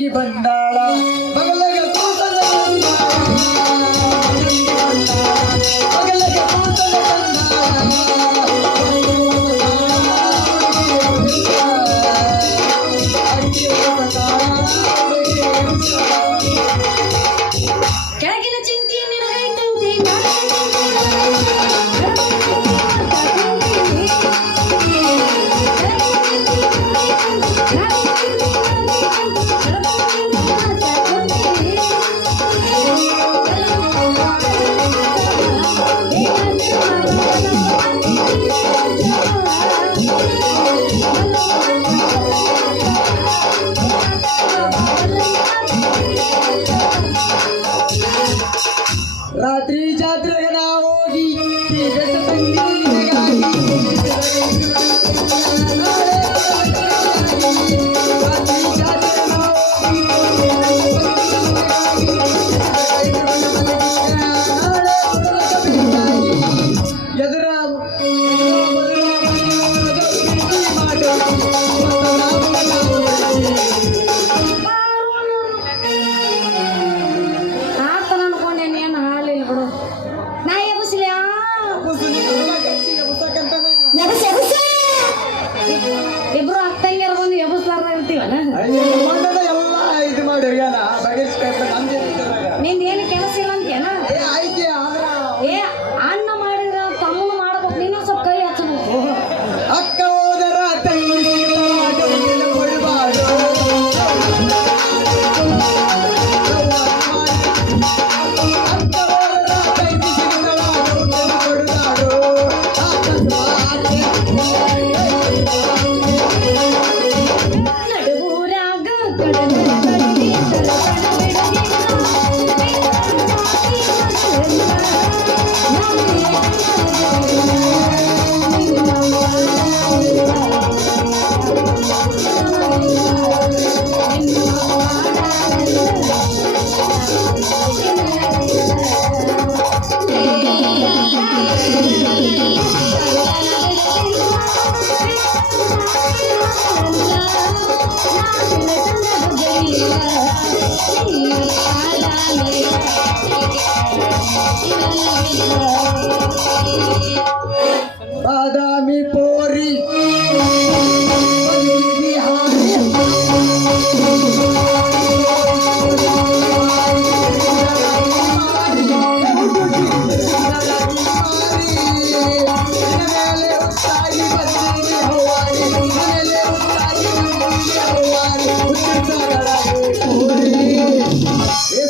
ತಂಗಿ ಬಂದಾಳ ಬಗಲಗೆ ಕೂತಲ ಬಗಲಗೆ ಕೂತಲ ಕೆಳಗಿನ ಚಿಂತೆ ನಿನಗೈತಂತೆ ರಾತ್ರಿ ಜಾತ್ರೆಗೆ ನಾವು ಹೋಗಿ ಎದುರ ಆತನ ಅನ್ಕೊಂಡೇನಿ ಏನು ಹಾಲಿಲ್ಲ ಬಿಡು ನಾ ಎಬಸ್ಲ್ಯಾ ಇಬ್ರು ಅಕ್ಕಂಗ್ಯಾರ ಬಂದು ಎಬಸ್ಲಾರ ಇರ್ತೀವಲ್ಲ ಎಲ್ಲ ಇದು ಮಾಡಿ ನಿಂದ ಏನು ಕೆಲಸ ಇಲ್ಲ ಅಂತೇನ ಆಯ್ಕೆ ಆದ್ರ ಏ ಅಣ್ಣ ಮಾಡಿದ್ರ ತಮ್ಮನು ಮಾಡ್ಬೇಕು ನೀನು ಸ್ವಲ್ಪ ಕೈ ಹಚ್ಚಬೇಕು ಅಕ್ಕ ಹೋದರ ತಂಗಿ ಕೊಡಬಾರ್ದು ಅಕ್ಕ ಹೋದರ ತಂಗಿ ಕೊಡಬಾರ್ದು ನಡುವೂರಾಗ ಕಡಲ ಕಡಲಿ ಬಾದಾಮಿ ಪೋರಿ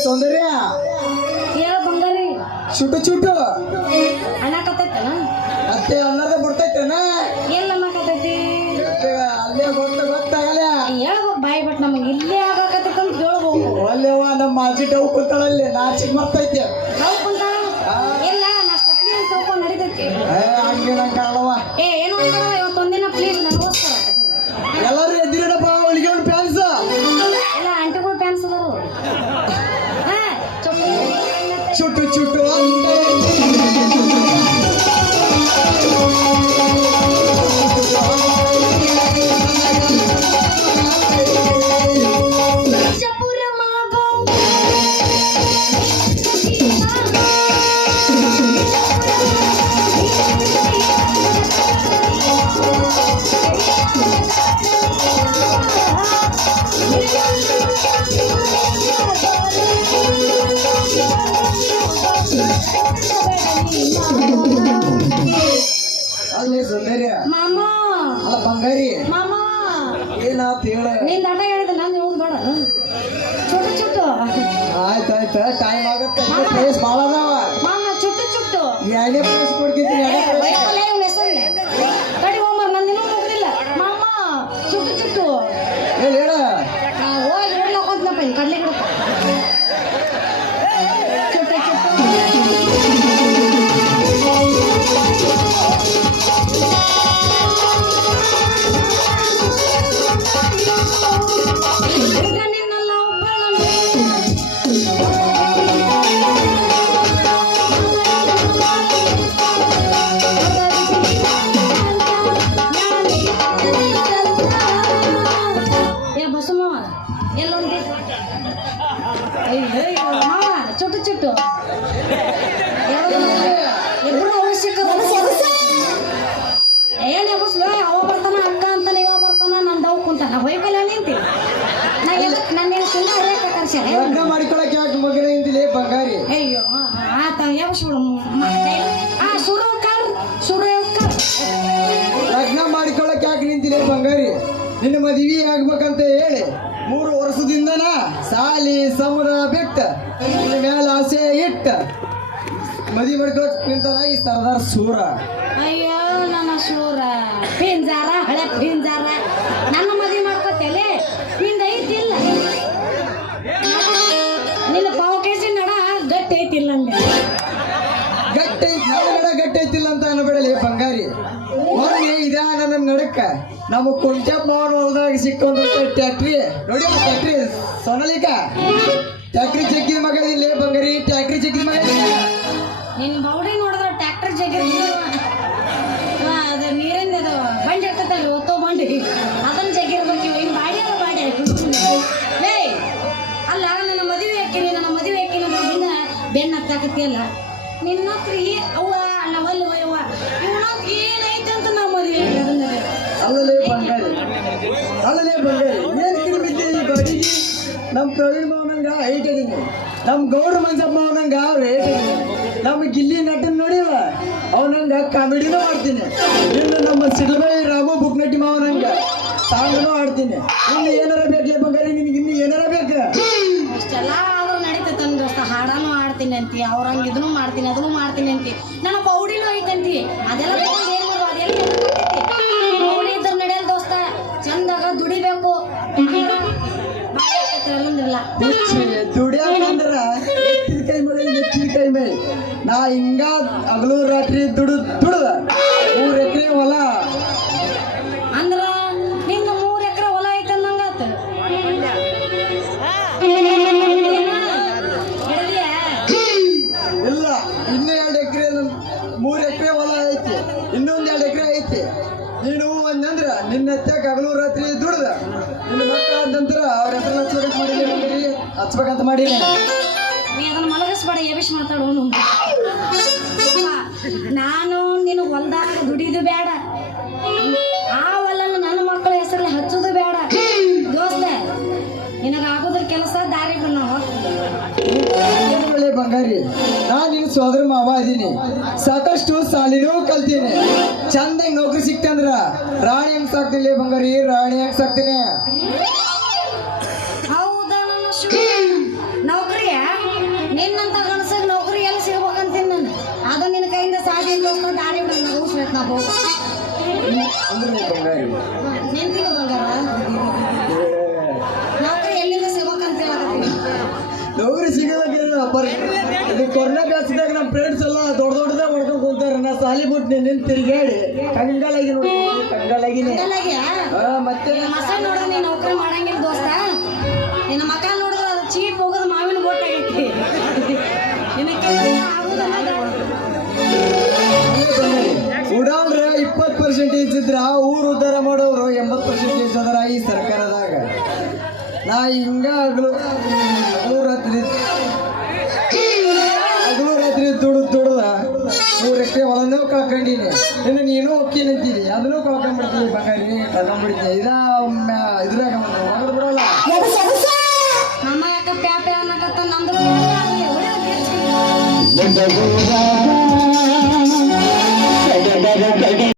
ಸೌಂದರ್ಯ ಹೇಳ ಬಂಗಾರಿ ಚುಟು ಚುಟು ಅನ್ನಕತ್ತೈತನ ಮತ್ತೆ ಅನ್ನದ ಬಿಡ್ತೈತೇನ ಎಲ್ಲ ಅನ್ನಕತ್ತೈತಿ ಅಲ್ಲೇ ಗೊತ್ತಾಗಲ್ಲ ಹೇಳ್ಬೇಕು ಬಾಯಿ ಬಟ್ ನಮಗೆ ಇಲ್ಲೇ ಆಗಕತ್ತಂತ ಹೇಳ್ಬೇಕು ಅಲ್ಲೇವ ನಮ್ಮ ಮಾಜಿ ಡವ್ ಕೂತಾಳಲ್ಲಿ ನಾಚಿಕ್ ಬರ್ತೈತೆ ಹೌದ್ಕೊಂಡ ಇಲ್ಲ ನಾ ಸ್ಟೆಪ್ನಿ ಅಂತ ತಿಳ್ಕೊಂಡು ನಡೀತೈತಿ ಹಂಗೆ ನಂಗೆ ಕಾಣವ ಏನು ಅಂತ ಇವತ್ತೊಂದಿನ ಪ್ಲೀಸ್ ನನಗೋಸ್ಕರ ಎಲ್ಲರೂ ಎದ್ದಿರಪ್ಪ ಅವಳಿಗೆ ಒಂದು ಪ್ಯಾನ್ಸ್ ಎಲ್ಲ ಆಂಟಿಗಳು ಪ್ಯಾನ್ಸ್ ಅದಾರು ಚುಟು ಚುಟು ಜಪುರ ಮಾಗೋ ಅಲ್ಲಿ ಸೌಂದರ್ಯ ಮಾಮ ಅಲ್ಲ ಬಂಗಾರಿ ಮಾಮ ಏನಾತ್ ಹೇಳ ನೀನ್ ದಾಟ ಹೇಳಿದ ನಾನು ಹೇಳೋದು ಬೇಡ ಚುಟ್ಟು ಚುಟ್ಟು ಆಯ್ತಾಯ್ತ ಟೈಮ್ ಆಗತ್ತೆ ಪ್ಲೇಸ್ ಭಾಳ ಅದಾವ ಮಾಮ ಚುಟ್ಟು ಚುಟ್ಟು ಎರಡನೇ ಪ್ಲೇಸ್ ಕೊಡ್ತಿದ್ದೀನಿ ಕಡಿ ಹೋಮರ್ ನಂದಿನೂ ಮುಗ್ದಿಲ್ಲ ಮಾಮ ಚುಟ್ಟು ಚುಟ್ಟು ಹೇಳ ಹೋಗಿ ನೋಡ್ಲಾಕೊಂತನಪ್ಪ ಇನ್ ಕಡ್ಲಿ ಬಿಡಪ್ಪ ಚುಟ್ಟು ಚುಟ್ಟು ನಿನ್ನೆಲ್ಲ ಒಬ್ಬಳನ್ನು ಏನಂತಿಲ್ಲ ಬಂಗಾರಿ, ನಿನ್ನ ಮದುವೆ ಆಗ್ಬೇಕಂತ ಹೇಳಿ 3 ವರ್ಷದಿಂದನ ಸಾಲಿ ಸಮುದ್ರ ಬಿಟ್ಟ ನಿನ್ನ ಮ್ಯಾಲ ಆಸೆ ಇಟ್ಟ ಮದುವೆ ಮಾಡ್ಕೊಳಕ್ ನಿಂತಾನ ಈ ಸರ್ದಾರ್ ಸೂರ. ಅಯ್ಯೋ ನನ್ನ ಶೂರ ಪಿಂಜಾರ ಹಳೆ ಪಿಂಜಾರ ನನ್ನ ಮದುವೆ ಮಾಡ್ಕೊತೇಲೆ ನಿಂದ ಐತಿಲ್ಲ ನಿನ್ನ ಪಾವು ಕೇಸಿ ನಡ ಗಟ್ಟಿ ಐತಿಲ್ಲ ಅಂದೆ ಗಟ್ಟಿ ಗಟ್ಟಿ ಐತಿಲ್ಲ ಅಂತ ಅನ್ಬೇಡಲಿ ಬಂಗಾರಿ. ಮೊನ್ನೆ ಇದ ನನ್ನ ನಡಕ ನಮ್ಮ ಕುಂಟಪ್ಪ ಮಾವನ ಹೊಲದಾಗ ಸಿಕ್ಕೊಂಡ ಟ್ಯಾಕ್ಟ್ರಿ ನೋಡಿ, ಟ್ಯಾಕ್ಟ್ರಿ ಸೋನಾಲಿಕ ಟ್ಯಾಕ್ಟ್ರಿ ಚೆಕ್ಕಿದ ಮಗ ಇಲ್ಲಿ ಬಂಗಾರಿ, ಟ್ಯಾಕ್ಟ್ರಿ ಚೆಕ್ಕಿದ ಮಗ. ನಿನ್ ಬೌಡಿ ನೋಡಿದ್ರೆ ಟ್ರ್ಯಾಕ್ಟರ್ ಜಗ್ಗಿ ಅದ ನೀರಿಂದ ಅದು ಬಂಡಿ ಇರ್ತೈತಲ್ಲ ಒತ್ತೋ ಬಂಡಿ ಅದನ್ನ ಜಗ್ಗಿರ್ಬೇಕು. ಇನ್ನು ಬಾಡಿ ಅದ ಬಾಡಿ ಲೇ ಅಲ್ಲ, ನನ್ನ ಮದುವೆ ಹಾಕಿನಿ ನಿನ್ನ ಬೆನ್ನ ಹತ್ತಾಕತ್ತಿಯಲ್ಲ ನಿನ್ನ ಹತ್ರ ಅವ್ವ ನಾವಲ್ಲಿ ಅವ್ವ ಇವನ ಏನೈತೆ ಅಂತ ನಾವು ಮದುವೆ ಅದನ್ನ ಅಲ್ಲಲೇ ಬಂಗಾರಿ, ಅಲ್ಲಲೇ ಬಂಗಾರಿ, ಏನ್ ಕಿಡಿಬಿದ್ದೆ ಈ ಗಾಡಿಗೆ? ನಮ್ಮ ಪ್ರವೀಣ್ ಮಾವನಂಗ ಹೈಟ್ ಅದೀನಿ, ನಮ್ಮ ಗೌಡ ಮಂಜಪ್ಪ ಮಾವನಂಗ ರೇಟ್ ಅದೀನಿ, ನಮ್ಮ ಗಿಲ್ಲಿ ನಟನ್ ನೋಡಿವ ಅವನಂಗ ಕಾಮಿಡಿನೂ ಮಾಡ್ತೀನಿ, ಇನ್ನು ನಮ್ಮ ಸಿಡ್ಲಬೈ ರಾಮು ಬುಕ್ನಟ್ಟಿ ಮಾವನಂಗ ಸಾಂಗನೂ ಆಡ್ತೀನಿ. ಇನ್ನು ಏನಾರ ಬೇಕಲೇ ಬಂಗಾರಿ, ನಿನಗೆ ಇನ್ನು ಏನಾರ ಬೇಕ? ಇಷ್ಟೆಲ್ಲ ಆದ್ರೂ ನಡೀತೈತೆ ನನ್ನ ದೋಸ್ತ. ಹಾಡಾನು ಆಡ್ತೀನಿ ಅಂತಿ, ಅವ್ರಂಗೆ ಇದನ್ನು ಮಾಡ್ತೀನಿ ಅದನ್ನು ಮಾಡ್ತೀನಿ ಅಂತಿ, ನನ್ನ ಬೌಡಿನೂ ಐತಂತಿ. ಅದೆಲ್ಲ ತಗೊಂಡು ಏನ್ ಮಾಡುವ? ಅದೆಲ್ಲ ಬೌಡಿ ಇದ್ರೆ ನಡೆಯಲ್ಲ ದೋಸ್ತ. ಚಂದಾಗ ದುಡಿಬೇಕು, ದುಡಿಯಾಕಂದ್ರ ಎತ್ತಿದ ಕೈ ಮಗ, ಎತ್ತಿದ ಕೈ ಮೈ. ನಾ ಹಿಂಗ ಹಗಲು ರಾತ್ರಿ ದುಡ್ದ 3 ಎಕರೆ ಹೊಲ. ಅಂದ್ರ ನಿನ್ನ 3 ಎಕರೆ ಹೊಲ ಐತೆ ಅನ್ನಂಗಾತ. ಇಲ್ಲ, ಇನ್ನೂ 2 ಎಕರೆ 3 ಎಕರೆ ಹೊಲ ಐತಿ, ಇನ್ನೊಂದ್ 2 ಎಕರೆ ಐತಿ. ನೀನು ಒಂದಂದ್ರ ನಿನ್ನ ಹತ್ತಾಗ ಹಗಲು ರಾತ್ರಿ ದುಡ್ದ ನಿನ್ನ ಮಕ್ಕಳ ನಂತರ ಅವ್ರ ಹೆಸರು ಹಚ್ಬೇಕಂತ ಮಾಡೀನಿ. ನೀ ಅದನ್ನ ಮಲಗಿಸ್ಬೇಡ, ಎಬಿಸ್ ಮಾತಾಡು. ನಾನು ನಿನ್ನ ಹೊಲ್ದಾಗ ದುಡಿದು ಬೇಡ, ಆ ಹೊಲನ ನನ್ನ ಮಕ್ಕಳ ಹೆಸರಲ್ಲಿ ಹಚ್ಚೋದು ಬೇಡ ದೋಸ್ತ. ನಿನಗಾಗೋದ್ರ ಕೆಲಸ ದಾರಿ ನಾವು ಬಂಗಾರಿ. ನಾನು ನಿನ್ನ ಸೋದರ ಮಾವ ಅದೀನಿ, ಸಾಕಷ್ಟು ಸಾಲಿನೂ ಕಲ್ತೀನಿ. ಚಂದಾಗಿ ನೌಕರಿ ಸಿಕ್ತಂದ್ರ ರಾಣಿ ಹೆಂಗ್ ಸಾಕ್ತೀನಿ ಬಂಗಾರಿ, ರಾಣಿ ಹೆಂಗ್ ಸಾಕ್ತೀನಿ. ಹೌದಾ ನನ್ನ ನೌಕರಿಯ ನಿನ್ನಂತ ಗಣಸಾಗ ನೌಕರಿ ಎಲ್ಲ ಸಿಗ್ಬೇಕಂತೀನಿ ನಾನು. ಅದು ನಿನ್ನ ಕೈಯಿಂದ ಸಾಧ್ಯ ದೋಸ್ತ. ದಾರಿ ಬಿಡ ನಗಸ್ಬೇಕು ನಾವು ನಿಂತಿನ ಬಂಗಾರ. ನೌಕರಿ ಎಲ್ಲಿಂದ ಸಿಗ್ಬೇಕಂತ ಹೇಳಕತ್ತೀನಿ. ನೌಕರಿ ಸಿಗೋದಾಗ ಇದು ಕೊರೋನಾ ಬ್ಯಾಸ್ದಾಗ ನಮ್ಮ ಫ್ರೆಂಡ್ಸ್ ಎಲ್ಲ ದೊಡ್ಡದಾಗ ಹೊಡ್ಕೊಂಡು ಕುಂತಾರ. ನಾ ಸಾಲಿ ಬಿಟ್ಟು ನಿನ್ನ ತಿರುಗಾಡಿ ಕಂಗಾಲಾಗಿ ನೋಡಿ, ಕಂಗಾಲಾಗಿನಿ. ಮತ್ತೆ ಮಸ ನೋಡಿದ್ರೆ ನೀನು ನೌಕರಿ ಮಾಡಂಗಿಲ್ಲ ದೋಸ್ತ. ನಿನ್ನ ಮಕ ನೋಡಿದ್ರೆ ಅದು ಚೀಪ್ ಹೋಗೋದು ಮಾವಿನ ಬೋಟ್ ಆಗೈತಿ. ಉಡಾಳ್ರ 20% ಇದ್ರ ಊರು ಉದ್ಧಾರ ಮಾಡೋರು 80% ಅದರ ಈ ಸರ್ಕಾರದಾಗ. ನಾ ಹಿಂಗ ಹಗಲು ರಾತ್ರಿ ದುಡ್ದ 3 ಎಕರೆ ಹೊಲನೂ ಕಳ್ಕೊಂಡಿನಿ. ಇನ್ನು ನೀನು ಹೋಗ್ತೀನಂತೀನಿ, ಅದನ್ನೂ ಕಳ್ಕೊಂಡ್ಬಿಡ್ತೀನಿ ಬಂಗಾರಿ, ಕಳ್ಕೊಂಡ್ಬಿಡ್ತೀನಿ. ಇದ್ರಾಗ ಹೊಡೆದು ಬಿಡೋಲ್ಲ. ನಮ್ಮ ಯಾಕ ಪ್ಯಾಪೆ ಅನ್ನಕತ್ತ ನಮ್ದು